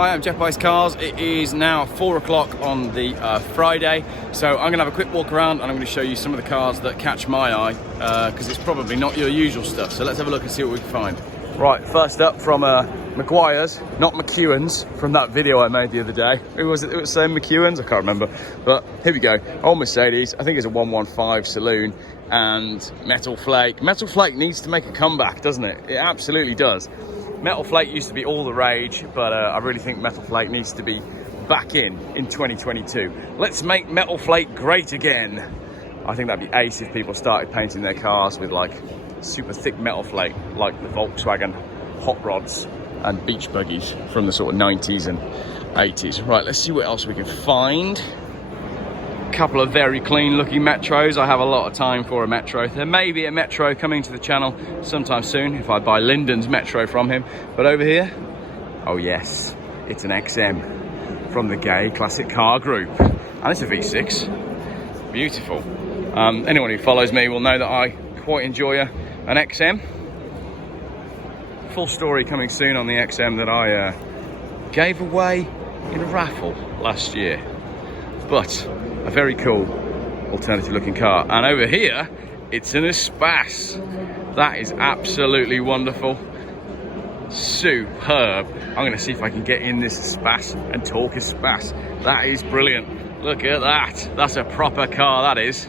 I am Geoff Buys Cars. It is now 4 o'clock on the Friday, so I'm going to have a quick walk around and I'm going to show you some of the cars that catch my eye, because it's probably not your usual stuff. So let's have a look and see what we can find. Right, first up from Maguire's, not McEwen's, from that video I made the other day. Who was it? It was saying McEwen's? I can't remember. But here we go. Old Mercedes. I think it's a 115 saloon and metal flake. Metal flake needs to make a comeback, doesn't it? It absolutely does. Metal flake used to be all the rage, but I really think metal flake needs to be back in 2022. Let's make metal flake great again. I think that'd be ace if people started painting their cars with like super thick metal flake, like the Volkswagen hot rods and beach buggies from the sort of 90s and 80s. Right, let's see what else we can find. A couple of very clean looking Metros. I have a lot of time for a Metro. There may be a Metro coming to the channel sometime soon if I buy Lyndon's Metro from him. But over here, oh yes, it's an XM from the Gay Classic Car Group. And it's a V6. Beautiful. Anyone who follows me will know that I quite enjoy an XM. Full story coming soon on the XM that I gave away in a raffle last year. But a very cool alternative looking car. And over here, it's an Espace. That is absolutely wonderful. Superb. I'm going to see if I can get in this Espace and talk Espace. That is brilliant. Look at that. That's a proper car, that is.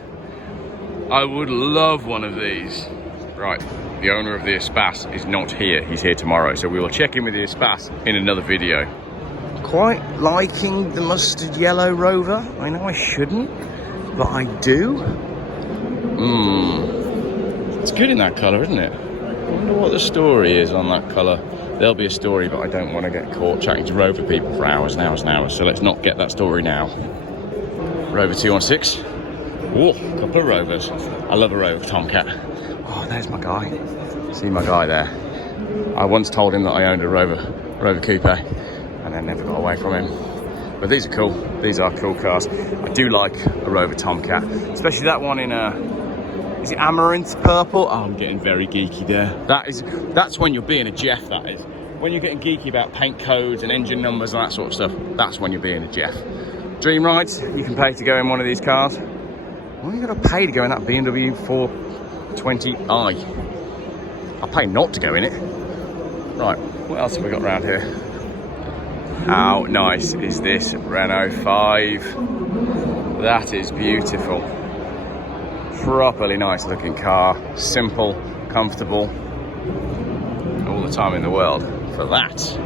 I would love one of these. Right, the owner of the Espace is not here. He's here tomorrow, so we will check in with the Espace in another video. Quite liking the mustard yellow Rover. I know I shouldn't, but I do. It's good in that colour, isn't it? I wonder what the story is on that colour. There'll be a story, but I don't want to get caught chatting to Rover people for hours and hours and hours, so let's not get that story now. Rover 216. Oh, a couple of Rovers. I love a Rover Tomcat. Oh, there's my guy. See my guy there. I once told him that I owned a Rover Coupe, and I never got away from him. But these are cool. These are cool cars. I do like a Rover Tomcat, especially that one in is it amaranth purple? Oh, I'm getting very geeky there. That's when you're being a Geoff, that is. When you're getting geeky about paint codes and engine numbers and that sort of stuff, that's when you're being a Geoff. Dream rides, you can pay to go in one of these cars. Well, you got to pay to go in that BMW 420i. I'll pay not to go in it. Right, what else have we got around here? How nice is this Renault 5? That is beautiful. Properly nice looking car. Simple, comfortable. All the time in the world for that.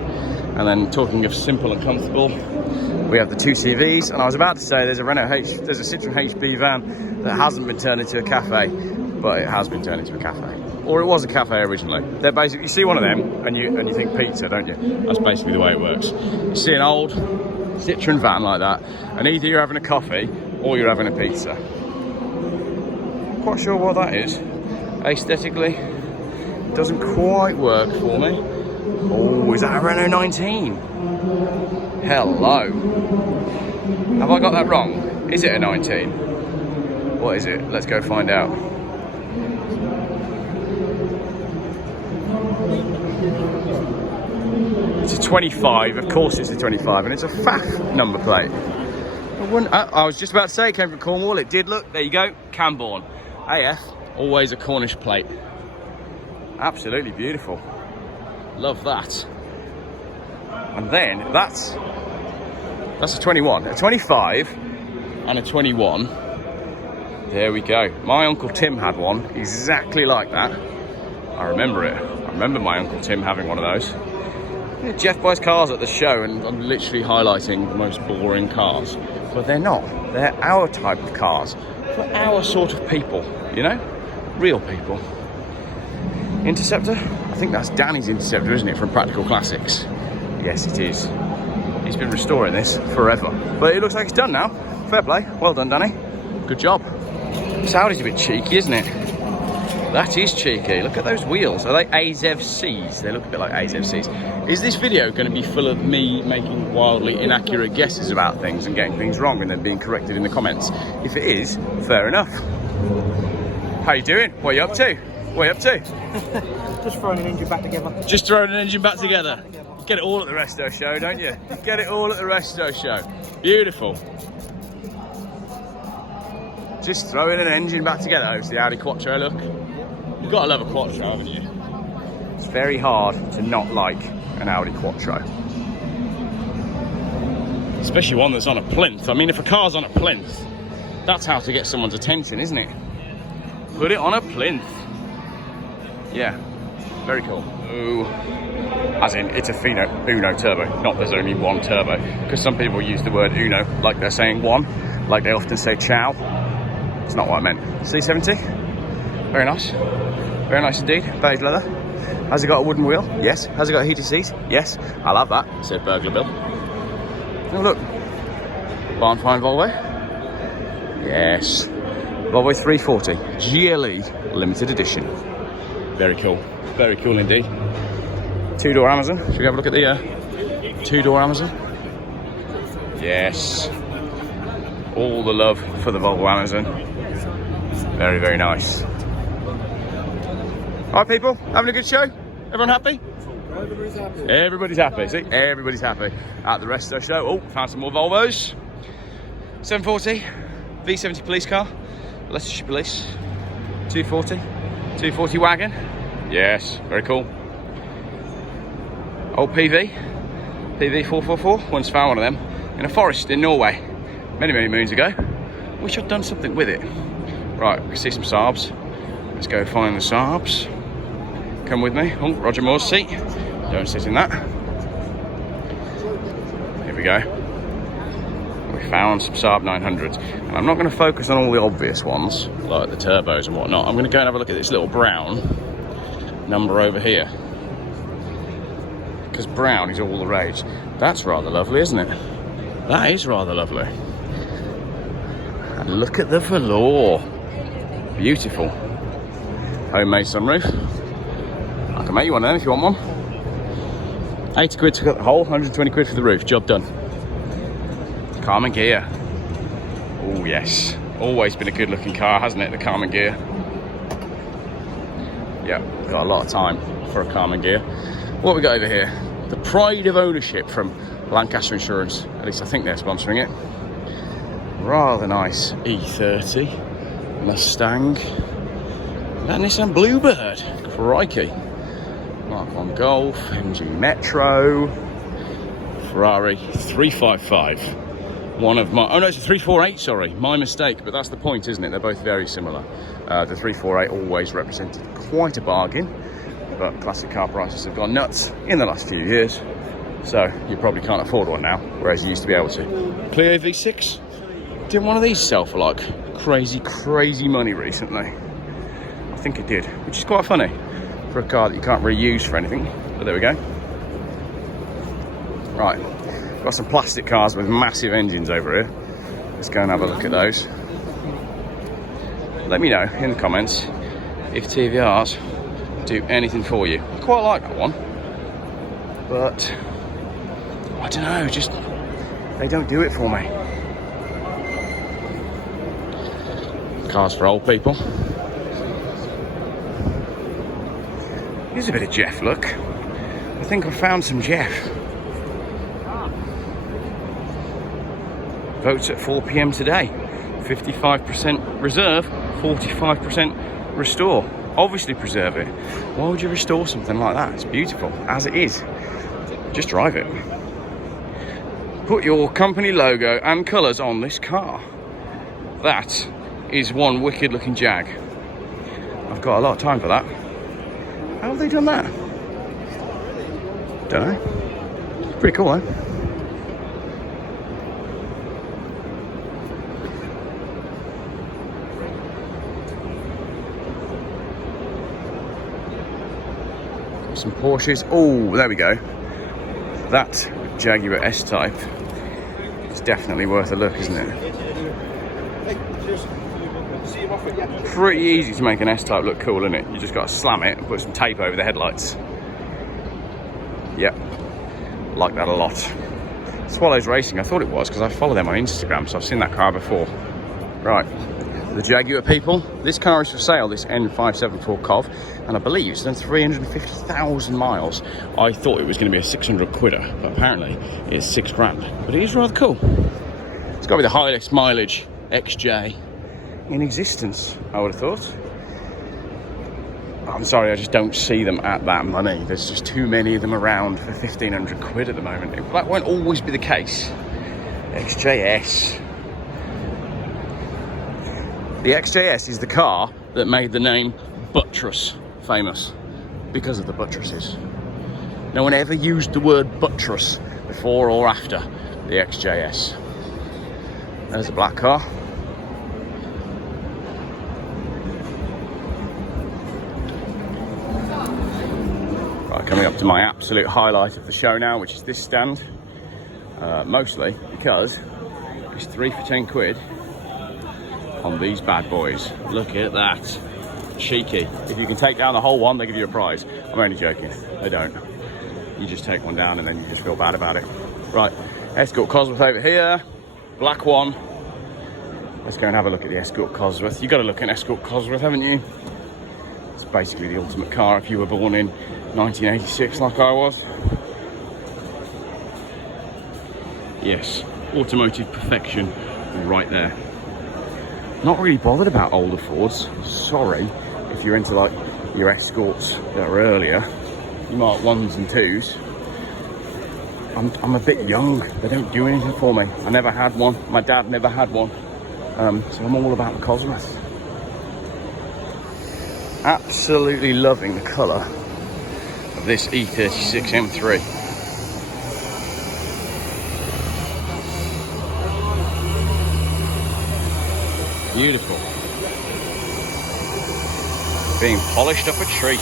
And then talking of simple and comfortable, we have the two CVs, and I was about to say there's a Citroen HB van that hasn't been turned into a cafe, but it has been turned into a cafe. Or it was a cafe originally. They're basically, you see one of them and you think pizza, don't you? That's basically the way it works. You see an old Citroen van like that, and either you're having a coffee or you're having a pizza. Quite sure what that is. Aesthetically, doesn't quite work for me. Oh, is that a Renault 19? Hello. Have I got that wrong? Is it a 19? What is it? Let's go find out. It's a 25, of course it's a 25, and it's a FAF number plate. I was just about to say it came from Cornwall, it did look, there you go, Camborne. AF, always a Cornish plate. Absolutely beautiful. Love that. And then that's a 21, a 25 and a 21. There we go. My Uncle Tim had one exactly like that. I remember it. I remember my Uncle Tim having one of those. Yeah, Geoff buys cars at the show, and I'm literally highlighting the most boring cars. But they're not. They're our type of cars. For our sort of people, you know? Real people. Interceptor? I think that's Danny's Interceptor, isn't it, from Practical Classics? Yes, it is. He's been restoring this forever. But it looks like it's done now. Fair play. Well done, Danny. Good job. This Audi's a bit cheeky, isn't it? That is cheeky. Look at those wheels. Are they AZEV-Cs? They look a bit like AZEV-Cs. Is this video going to be full of me making wildly inaccurate guesses about things and getting things wrong and then being corrected in the comments? If it is, fair enough. How you doing? What are you up to? What are you up to? Just throwing an engine back together. Just throwing an engine back together? Get it all at the Resto show, don't you? You get it all at the Resto show. Beautiful. Just throwing an engine back together. Oh, it's the Audi Quattro, look. You've got to love a Quattro, haven't you? It's very hard to not like an Audi Quattro. Especially one that's on a plinth. I mean, if a car's on a plinth, that's how to get someone's attention, isn't it? Put it on a plinth. Yeah, very cool. Ooh. As in, it's a Uno turbo, not there's only one turbo. Because some people use the word Uno like they're saying one, like they often say ciao. It's not what I meant. C70, very nice. Very nice indeed, beige leather. Has it got a wooden wheel? Yes. Has it got a heated seat? Yes. I'll have that, said Burglar Bill. Oh look, barn find Volvo. Yes. Volvo 340 GLE limited edition. Very cool indeed. Two-door Amazon. Should we have a look at the two-door Amazon? Yes. All the love for the Volvo Amazon. Very, very nice. All right, people, having a good show? Everyone happy? Everybody's happy. Everybody's happy. See, everybody's happy at the Resto show. Oh, found some more Volvos. 740 V70 police car, Leicestershire Police. 240 wagon. Yes, very cool. Old PV 444. Once found one of them in a forest in Norway many moons ago. Wish I'd done something with it. Right, we can see some Saabs. Let's go find the Saabs. Come with me. Oh, Roger Moore's seat. Don't sit in that. Here we go. We found some Saab 900s. And I'm not going to focus on all the obvious ones, like the turbos and whatnot. I'm going to go and have a look at this little brown number over here. Because brown is all the rage. That's rather lovely, isn't it? That is rather lovely. And look at the velour. Beautiful. Homemade sunroof. I can make you one of them if you want one. 80 quid to cut the hole, 120 quid for the roof. Job done. Carman gear. Oh yes. Always been a good looking car, hasn't it, the Carman gear? Yeah, got a lot of time for a Carman gear. What have we got over here? The pride of ownership from Lancaster Insurance. At least I think they're sponsoring it. Rather nice E30 Mustang. That Nissan Bluebird. Crikey. Mark 1 Golf, MG Metro, Ferrari 355. One of my, oh no, it's a 348, sorry, my mistake, but that's the point, isn't it? They're both very similar. The 348 always represented quite a bargain, but classic car prices have gone nuts in the last few years, so you probably can't afford one now, whereas you used to be able to. Clio V6, didn't one of these sell for like crazy money recently? I think it did, which is quite funny for a car that you can't really use for anything, but there we go. Right, got some plastic cars with massive engines over here. Let's go and have a look at those. Let me know in the comments if TVRs do anything for you. I quite like that one, but I don't know, just they don't do it for me. Cars for old people. Here's a bit of Geoff, look. I think I found some Geoff. Votes at 4 PM today. 55% reserve, 45% restore. Obviously preserve it. Why would you restore something like that? It's beautiful, as it is. Just drive it. Put your company logo and colours on this car. That is one wicked looking Jag. I've got a lot of time for that. How have they done that? Don't know. Pretty cool, though. Some Porsches. Oh, there we go. That Jaguar S-Type is definitely worth a look, isn't it? Pretty easy to make an S-Type look cool, isn't it? You just got to slam it and put some tape over the headlights. Yep, like that a lot. Swallows Racing, I thought it was because I follow them on Instagram, so I've seen that car before. Right, the Jaguar people. This car is for sale, this N574 Cov, and I believe it's done 350,000 miles. I thought it was going to be a 600 quidder, but apparently it's 6 grand. But it is rather cool. It's got to be the highest mileage XJ in existence, I would have thought. I'm sorry, I just don't see them at that money. There's just too many of them around for 1,500 quid at the moment. That won't always be the case. XJS. The XJS is the car that made the name buttress famous because of the buttresses. No one ever used the word buttress before or after the XJS. There's a black car. Right, coming up to my absolute highlight of the show now, which is this stand. Mostly because it's 3 for 10 quid on these bad boys. Look at that. Cheeky. If you can take down the whole one, they give you a prize. I'm only joking. They don't. You just take one down and then you just feel bad about it. Right, Escort Cosworth over here. Black one. Let's go and have a look at the Escort Cosworth. You've got to look at Escort Cosworth, haven't you? It's basically the ultimate car if you were born in 1986 like I was. Yes, automotive perfection right there. Not really bothered about older Fords. Sorry if you're into like your Escorts that were earlier. You Mark 1s and 2s. I'm a bit young. They don't do anything for me. I never had one. My dad never had one. So I'm all about the Cosworth. Absolutely loving the colour of this E36 M3. Beautiful. Being polished up a treat.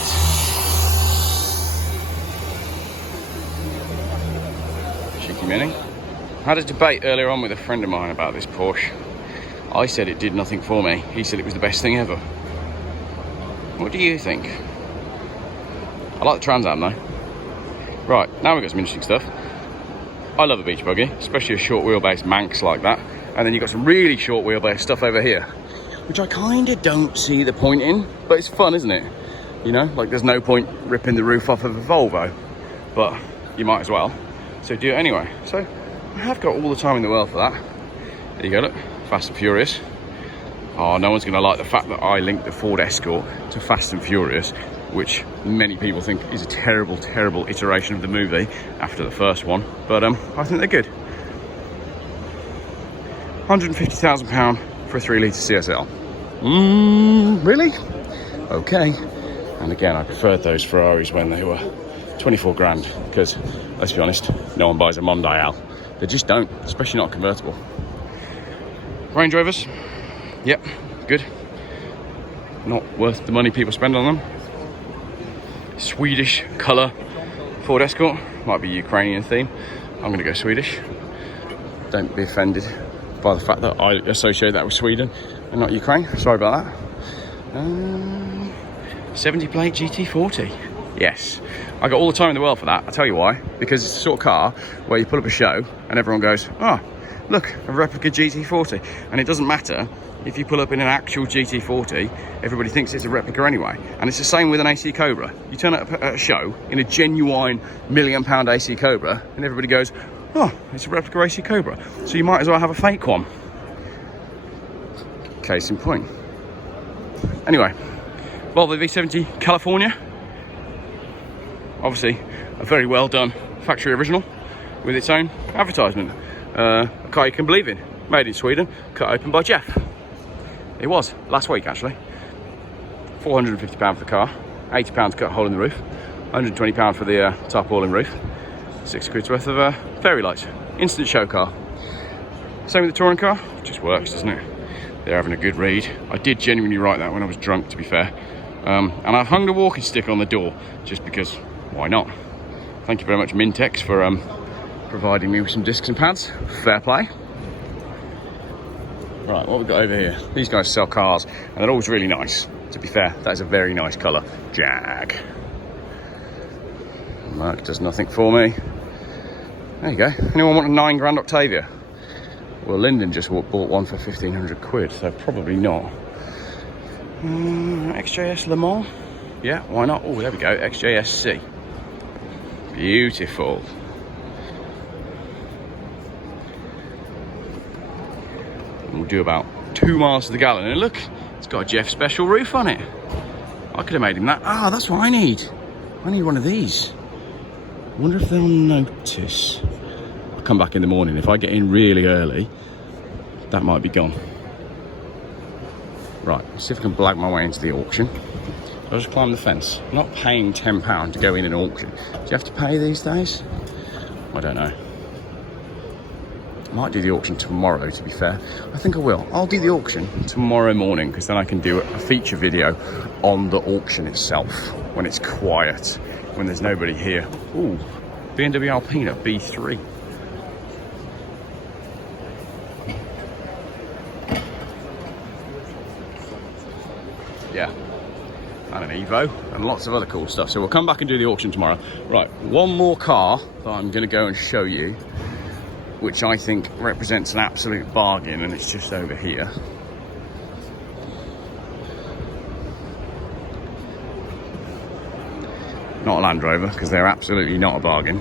Cheeky Mini. I had a debate earlier on with a friend of mine about this Porsche. I said it did nothing for me. He said it was the best thing ever. What do you think? I like the Trans Am though. Right, now we've got some interesting stuff. I love a beach buggy, especially a short wheelbase Manx like that. And then you've got some really short wheelbase stuff over here, which I kind of don't see the point in, but it's fun, isn't it? You know, like there's no point ripping the roof off of a Volvo, but you might as well. So do it anyway. So I have got all the time in the world for that. There you go, look, Fast and Furious. Oh, no one's gonna like the fact that I linked the Ford Escort to Fast and Furious, which many people think is a terrible, terrible iteration of the movie after the first one. But I think they're good. £150,000 for a 3-litre CSL. Really? Okay. And again, I preferred those Ferraris when they were 24 grand, because let's be honest, no one buys a Mondial. They just don't, especially not convertible. Range Rovers, yep, good. Not worth the money people spend on them. Swedish colour Ford Escort, might be Ukrainian theme. I'm going to go Swedish. Don't be offended by the fact that I associate that with Sweden and not Ukraine. Sorry about that. 70 plate GT40. Yes, I got all the time in the world for that. I'll tell you why. Because it's the sort of car where you pull up a show and everyone goes, oh, look, a replica GT40. And it doesn't matter if you pull up in an actual GT40, everybody thinks it's a replica anyway. And it's the same with an AC Cobra. You turn up at a show in a genuine £1 million AC Cobra and everybody goes, oh, it's a replica AC Cobra. So you might as well have a fake one. Case in point. Anyway, Volvo V70 California. Obviously, a very well done factory original with its own advertisement. A car you can believe in. Made in Sweden, cut open by Geoff. It was, last week actually. £450 for the car, £80 to cut a hole in the roof, £120 for the tarpaulin roof, 6 quid's worth of fairy lights. Instant show car. Same with the touring car, it just works, doesn't it? They're having a good read. I did genuinely write that when I was drunk, to be fair. And I've hung the walking stick on the door, just because, why not? Thank you very much, Mintex, for providing me with some discs and pads. Fair play. Right, what we've got over here. These guys sell cars, and they're always really nice. To be fair, that is a very nice colour. Jag. Merc does nothing for me. There you go. Anyone want a 9 grand Octavia? Well, Lyndon just bought one for 1,500 quid, so probably not. XJS Le Mans. Yeah, why not? Oh, there we go. XJSC. Beautiful. And we'll do about 2 miles to the gallon. And look, it's got a Geoff special roof on it. I could have made him that. Ah, that's what I need. I need one of these. I wonder if they'll notice. I'll come back in the morning. If I get in really early, that might be gone. Right, let's see if I can blag my way into the auction. I'll just climb the fence. I'm not paying £10 to go in an auction. Do you have to pay these days? I don't know. I might do the auction tomorrow, to be fair. I think I will. I'll do the auction tomorrow morning, because then I can do a feature video on the auction itself when it's quiet, when there's nobody here. Ooh, BMW Alpina B3. Yeah, and an Evo and lots of other cool stuff. So we'll come back and do the auction tomorrow. Right, one more car that I'm going to go and show you, which I think represents an absolute bargain, and it's just over here. Not a Land Rover, because they're absolutely not a bargain.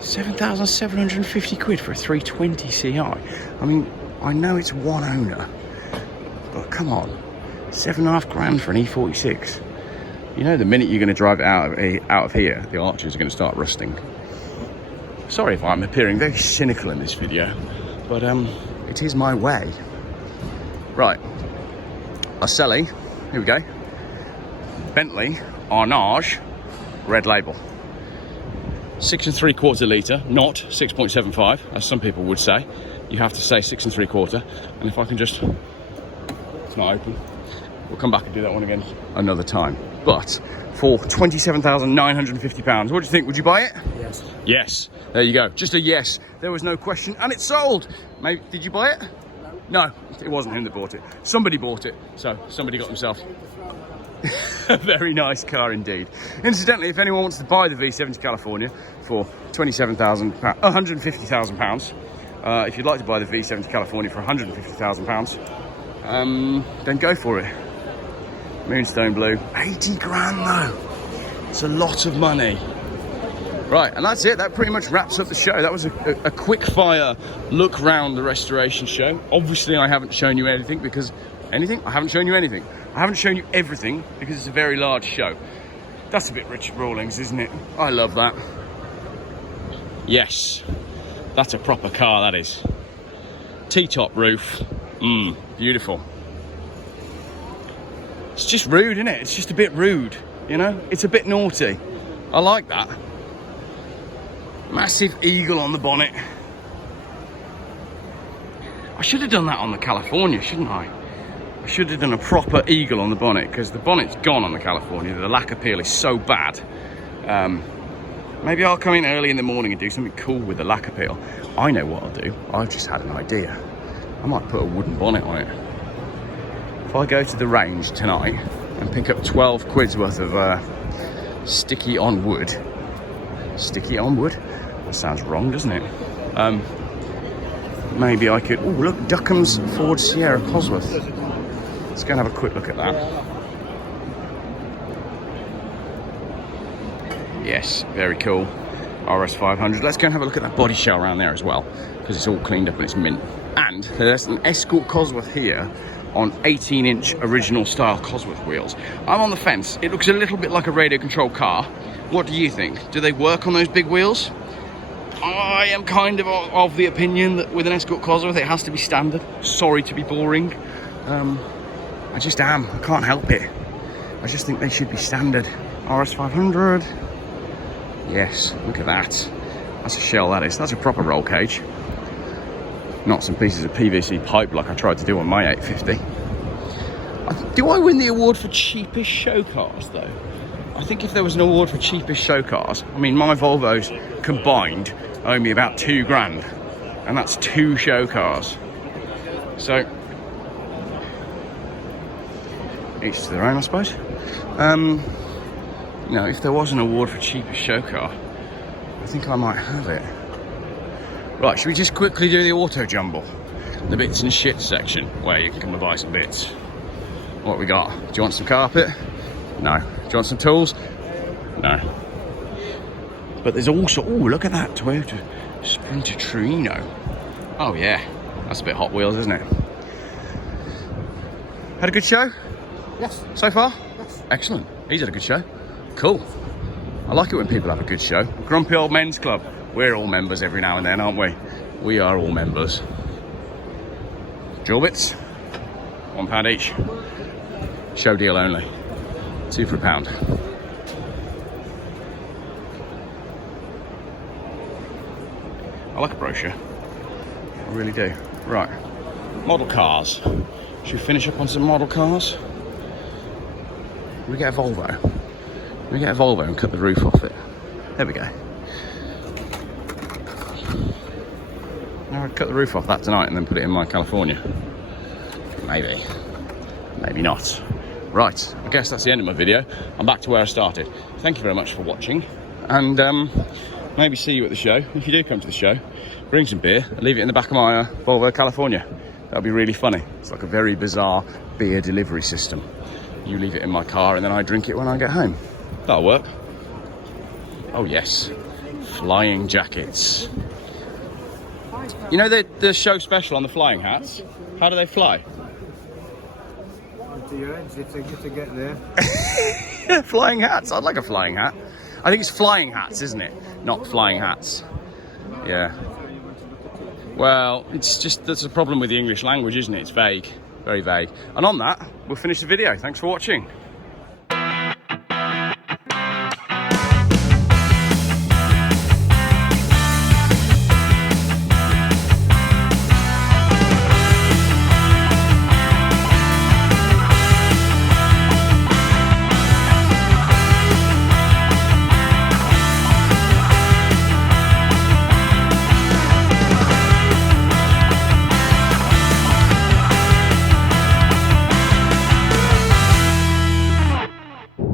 7,750 quid for a 320 Ci. I mean, I know it's one owner, but come on, 7.5 grand for an E46. You know, the minute you're going to drive it out of here, the arches are going to start rusting. Sorry if I'm appearing very cynical in this video, but it is my way. Right, Arcelli, here we go. Bentley Arnage, red label. 6 3/4 litre, not 6.75, as some people would say. You have to say 6 3/4, and if I can just, it's not open. We'll come back and do that one again another time. But for £27,950, what do you think? Would you buy it? Yes. Yes. There you go. Just a yes. There was no question, and it's sold. Maybe, did you buy it? No, it wasn't him that bought it. Somebody bought it, so somebody got themselves a very nice car indeed. Incidentally, if anyone wants to buy the V70 California for £150,000, if you'd like to buy the V70 California for £150,000, then go for it. Moonstone blue, 80 grand though. It's a lot of money. Right, and that's it. That pretty much wraps up the show. That was a quick fire look round the restoration show. Obviously, I haven't shown you anything because I haven't shown you anything. I haven't shown you everything because it's a very large show. That's a bit Richard Rawlings, isn't it? I love that. Yes, that's a proper car, that is. T-top roof, beautiful. It's just rude, isn't it? It's just a bit rude, you know? It's a bit naughty. I like that. Massive eagle on the bonnet. I should have done that on the California, shouldn't I? I should have done a proper eagle on the bonnet, because the bonnet's gone on the California. The lack appeal is so bad. Maybe I'll come in early in the morning and do something cool with the lack appeal. I know what I'll do. I've just had an idea. I might put a wooden bonnet on it. If I go to the range tonight and pick up 12 quid's worth of sticky on wood. Sticky on wood? That sounds wrong, doesn't it? Maybe I could... Oh, look, Duckham's Ford Sierra Cosworth. Let's go and have a quick look at that. Yes, very cool. RS 500. Let's go and have a look at that body shell around there as well, because it's all cleaned up and it's mint. And there's an Escort Cosworth here on 18-inch original style Cosworth wheels. I'm on the fence. It looks a little bit like a radio controlled car. What do you think? Do they work on those big wheels? I am kind of the opinion that with an Escort Cosworth it has to be standard. Sorry to be boring. I just am. I can't help it. I just think they should be standard. RS 500. Yes, look at that. That's a shell, that is. That's a proper roll cage. Not some pieces of PVC pipe like I tried to do on my 850. Do I win the award for cheapest show cars though? I think if there was an award for cheapest show cars, I mean, my Volvos combined owe me about 2 grand, and that's 2 show cars. So, each to their own, I suppose. You know, if there was an award for cheapest show car, I think I might have it. Right, should we just quickly do the auto jumble? the bits and shit section where you can come and buy some bits. What we got? Do you want some carpet? No. Do you want some tools? No. But there's also, oh, look at that Toyota Sprinter Torino. Oh yeah, that's a bit Hot Wheels, isn't it? Had a good show? Yes. So far? Yes. Excellent. He's had a good show. Cool. I like it when people have a good show. Grumpy Old Men's Club. We're all members every now and then, aren't we? We are all members. Jewel bits, £1 each. Show deal only. 2 for £1. I like a brochure. I really do. Right. Model cars. Should we finish up on some model cars? We get a Volvo. We get a Volvo and cut the roof off it. There we go. Now I'd cut the roof off that tonight and then put it in my California. Maybe. Maybe not. Right, I guess that's the end of my video. I'm back to where I started. Thank you very much for watching. And maybe see you at the show. If you do come to the show, bring some beer and leave it in the back of my Volvo California. That'll be really funny. It's like a very bizarre beer delivery system. You leave it in my car and then I drink it when I get home. That'll work. Oh yes, flying jackets. You know the show special on the flying hats? How do they fly? To your edge if they get there. Flying hats, I'd like a flying hat. I think it's flying hats, isn't it? Not flying hats. Yeah. Well, it's just, that's a problem with the English language, isn't it? It's vague, very vague. And on that, we'll finish the video. Thanks for watching.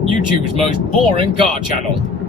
YouTube's most boring car channel.